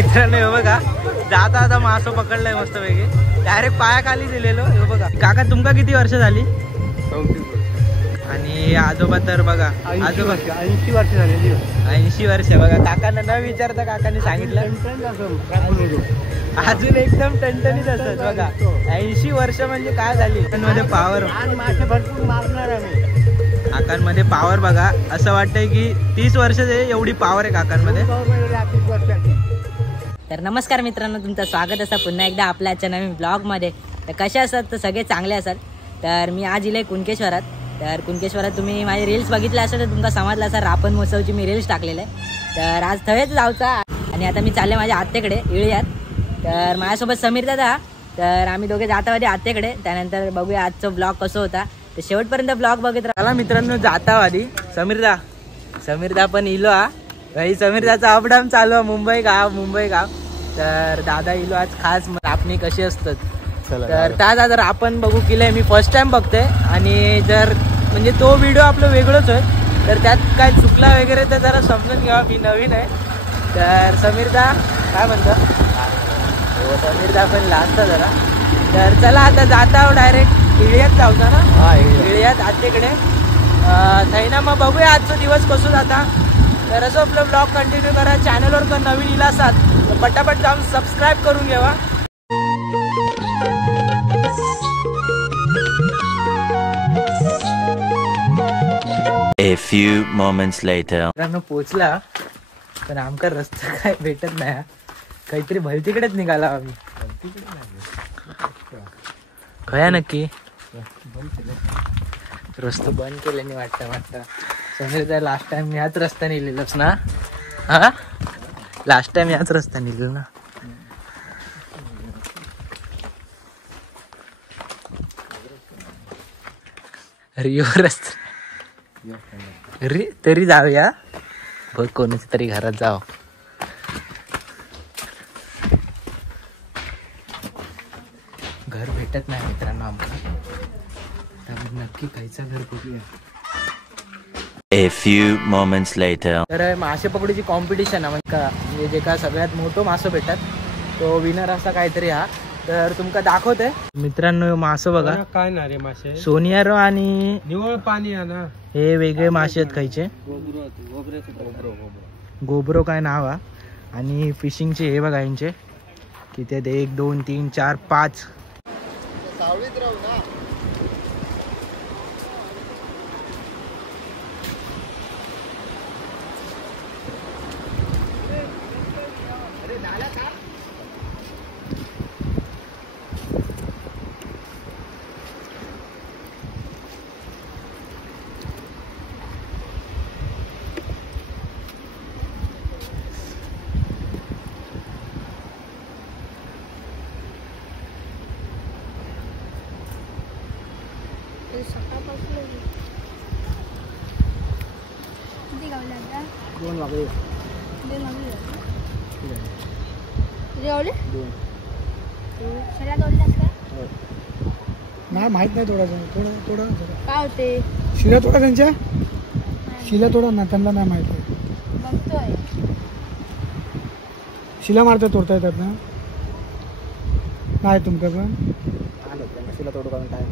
मित्रांनो हे बघा जाता आता मासो पकडलाय मस्त पैकी डायरेक्ट पायाखाली दिलेलो हे बघा. काका तुमका किती वर्ष झाली? 34 वर्ष. आणि आजोबा तर बघा आजोबा 80 वर्ष झालेली. 80 वर्ष बघा. काकांना न विचारता काकांनी सांगितलं अजून एकदम टणटणीत असत बघा. 80 वर्ष म्हणजे काय झाली मध्ये पावर मासे भरपूर मारणार आम्ही. काकांमध्ये पावर बघा असं वाटतंय की 30 वर्ष एवढी पावर आहे काकांमध्ये. तर नमस्कार मित्रांनो, तुमचं स्वागत असं पुन्हा एकदा आपल्या आजच्या नवीन ब्लॉगमध्ये. तर कसे असतात तर सगळे चांगले असाल. तर मी आज इले कुणकेश्वरात. तर कुणकेश्वरात तुम्ही माझे रील्स बघितले असेल तर तुमका समजलं असा रापण महोत्सवची मी रील्स टाकलेले आहे. तर आज थळेच जाऊचा आणि आता मी चालले माझ्या आत्याकडे इळ्यात. तर माझ्यासोबत समीर दादा. तर आम्ही दोघे जातावादी आत्याकडे. त्यानंतर बघूया आजचं ब्लॉग कसं होता तर शेवटपर्यंत ब्लॉग बघत राहा मित्रांनो. जातावादी समीरदा पण इलो हा भाई. समीरदाचा अपडाऊन चालू आहे मुंबई गाव. तर दादा इलो आज खास आपण कशी असतात तर त्याच आज आपण बघू केलंय. मी फर्स्ट टाइम बघतोय आणि जर म्हणजे तो व्हिडिओ आपलं वेगळंच आहे तर त्यात काय चुकला वगैरे तर जरा समजून घ्यावा. मी नवीन आहे. तर समीरदा काय म्हणतो? समीरदा पण लागतं जरा. तर चला आता जाता डायरेक्ट इळ्यात जाऊचा ना. इळ्यात आत्याकडे थैना. मग बघूया आजचा दिवस कसं जाता. तर असं आपलं ब्लॉग कंटिन्यू करा. चॅनलवर पण नवीन इला असाल तर पटापट जाऊन सबस्क्राईब करून घ्यावा. A few moments later. मित्रांनो पोचला पण आमका रस्ता काय भेटत नाही. काहीतरी भलतीकडेच निघाला आम्ही. कया नक्की रस्ता बंद केल्याने वाटतं. समीर लास्ट टाइम याच रस्त्याने लिहिलंच ना. हा लास्ट टाइम याच रस्त्याने लिहिलं ना. रिओ रस्ता तरी जाऊया बघ. कोणाच्या तरी घरात जाऊ. घर भेटत नाही मित्रांनो आम्हाला. त्यामुळे नक्की खायचं घर बघूया. A few moments later. तर मासे पकडीची कॉम्पिटिशन आहे म्हणजे जे का सगळ्यात मोठं मासं भेटतात तो विनर असा काहीतरी हा. तर तुमका दाखवतोय मित्रांनो मासं बघा. काय ना रे मासे सोनियारो आणि निवळ पाणी आहे ना. हे वेगळे मासे आहेत खायचे. गोबरो काय नाव हा. आणि फिशिंगचे हे बघा यांचे किती आहेत. 1 2 3 4 5. नाही माहित नाही. थोडं काय होते शिला थोडा त्यांच्या शिला थोडा ना. त्यांना नाही माहित आहे. बघतोय शिला मारता तोडता येतात ना. नाही तुमका पण शिला तोडू काय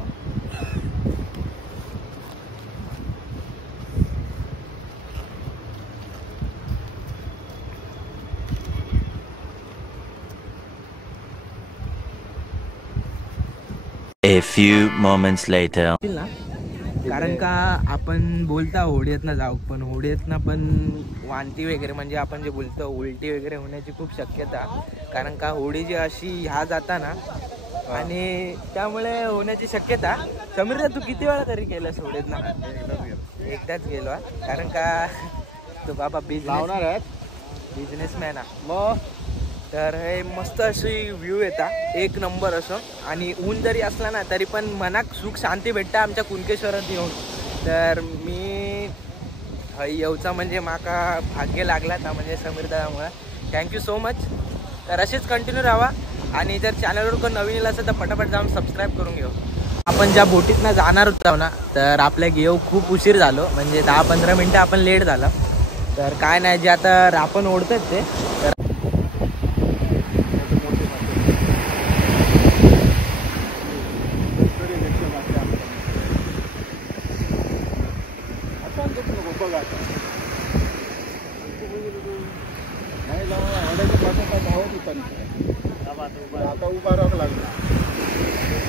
A few moments later. कारण का आपण बोलता होडीतनं जाऊ पण होडीतनं पण वांती वगैरे म्हणजे आपण जे बोलतो उलटी वगैरे होण्याची खूप शक्यता. कारण का होडी जी अशी ह्या जाता ना आणि त्यामुळे होण्याची शक्यता. समीर तू किती वेळा तरी गेलास होडीतनं? एकदाच गेलो. कारण का तो बाबा बिझनेसमॅन मग. तर हे मस्त अशी व्ह्यू येतात 1 नंबर असं. आणि ऊन जरी असला ना तरी पण मनाक सुख शांती भेटता आमच्या कुणकेश्वरात येऊन. तर मी येऊचा म्हणजे माका भाग्य लागला था म्हणजे समीर दादामुळे. Thank you so much. तर असेच कंटिन्यू राहा. आणि जर चॅनलवर कोण नवीन असेल तर पटापट जाऊन सबस्क्राईब करून घेऊ. आपण ज्या बोटीतनं जाणार होतो ना तर आपल्या येऊ खूप उशीर झालो म्हणजे 10-15 मिनटं आपण लेट झालं. तर काय नाही जे आता आपण ओढतात ते. तर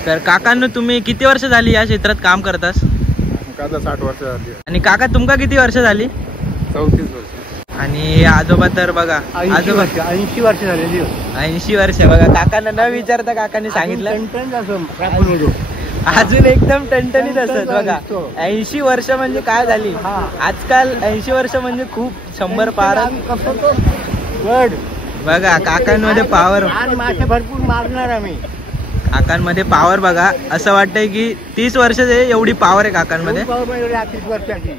तर काकांनो तुम्ही किती वर्ष झाली या क्षेत्रात काम करतास? 60 वर्ष झाली. आणि काका तुमका किती वर्ष झाली? 34 वर्ष. आणि आजोबा तर बघा, आजोबा 80 वर्ष झालेली. 80 वर्ष बघा. काकांना न विचारता काकांनी सांगितलं अजून एकदम टणटणीत असत बघा. 80 वर्ष म्हणजे काय झाली आजकाल. 80 वर्ष म्हणजे खूप 100 पार बघा. काकांमध्ये पावर, भरपूर मारणार आम्ही. काकांमध्ये पावर बघा. असं वाटतंय की 30 वर्ष एवढी पावर आहे काकांमध्ये. 30 वर्षाची.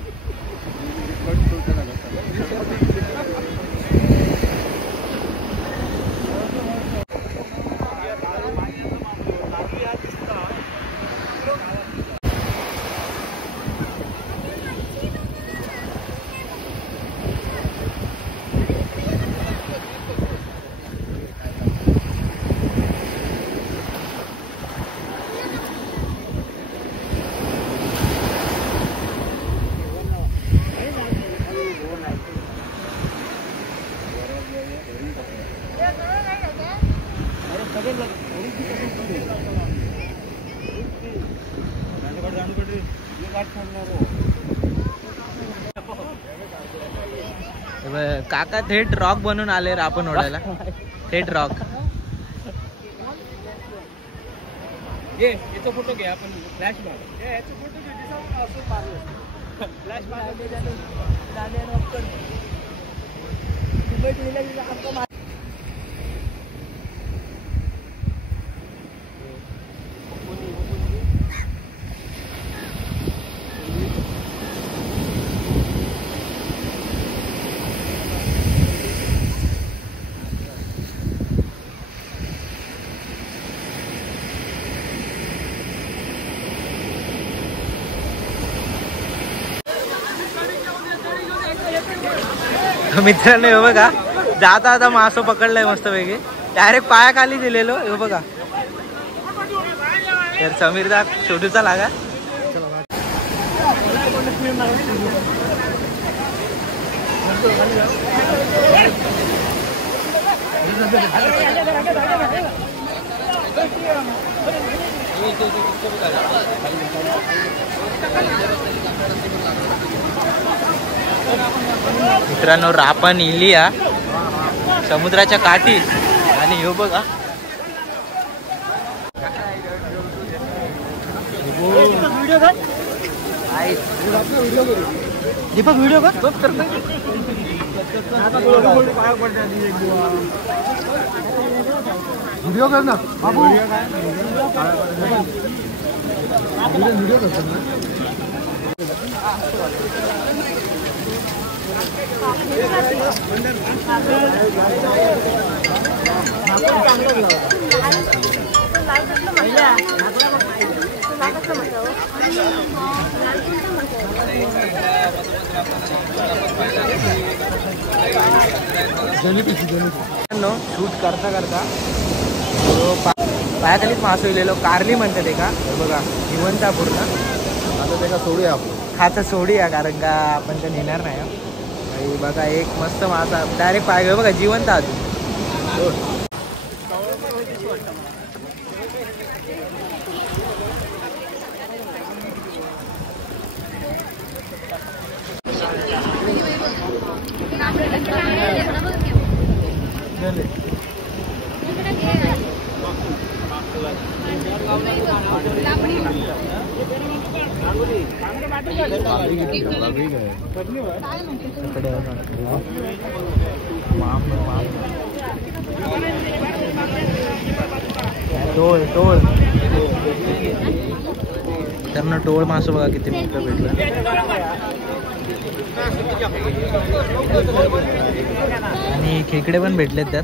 काका थेट रॉक बनून आले आपण ओढायला. थेट रॉक. याचा फोटो घे आपण. फ्लॅश मित्रांनो हे बघा. जाता आता मासं पकडलंय मस्त पैकी. डायरेक्ट पायाखाली दिलेलो हे बघा. तर समीरदा छोटूचा लागा. मित्रांनो रापण इलिया समुद्राच्या काठी. आणि हे बघा दीपक व्हिडिओ कर. व्हिडिओ कर ना बाबू. व्हिडिओ करतो ना. शूट करता करता पायाखालीच मासं इलेलो. कारली म्हणतात ते का बघा. जिवंत पूर्ण. आता त्याला सोडूया आपण. आता सोडूया कारण का आपण तर नेणार नाही. बघा एक मस्त मासा डायरेक्ट पाय घेऊ बघा. जिवंत अजून. टोळ टोळ त्यांना टोळ मासं बघा किती मोठं भेटलं. आणि खेकडे पण भेटलेत त्यात.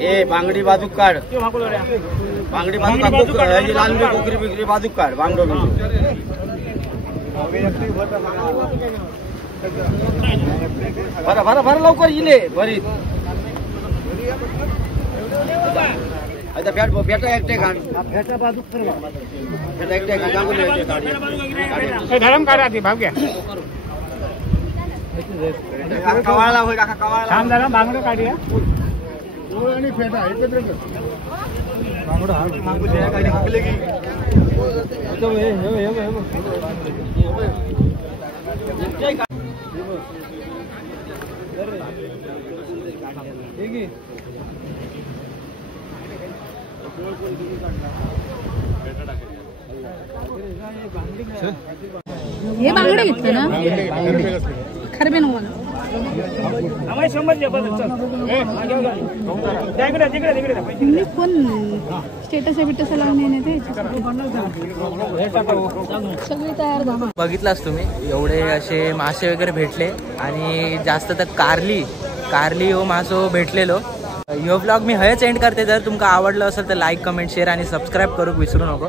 ए बांगडी बाजूक काढ, बांगडी बाजूक काढ, लाल कोकरी बिकरी बाजूक काढ, बांगडो भरा भरा भरा लवकर इले भरीत. आता बेटा एकटे काढ, बेटा बाजूक बेटा एकटे काढ, धरम काढा ती भाग घ्या. कवाळला होय काका, कवाळला थांब जरा बांगडं काढूया. आणि फेटा एकत्र कर. बांगडं हा मागू द्या काही हाकले की. हे बांगडे घेतले ना खरबे मला कोण स्टेटस बिटस लावून सगळी तयार झाली. बघितलास तुम्ही एवढे असे मासे वगैरे भेटले आणि जास्त तर कारली हो मासो भेटलेलो. ह्यो ब्लॉग मी हयच एंड करते. जर तुमका आवडलं असेल तर लाईक कमेंट शेअर आणि सबस्क्राईब करूक विसरू नको.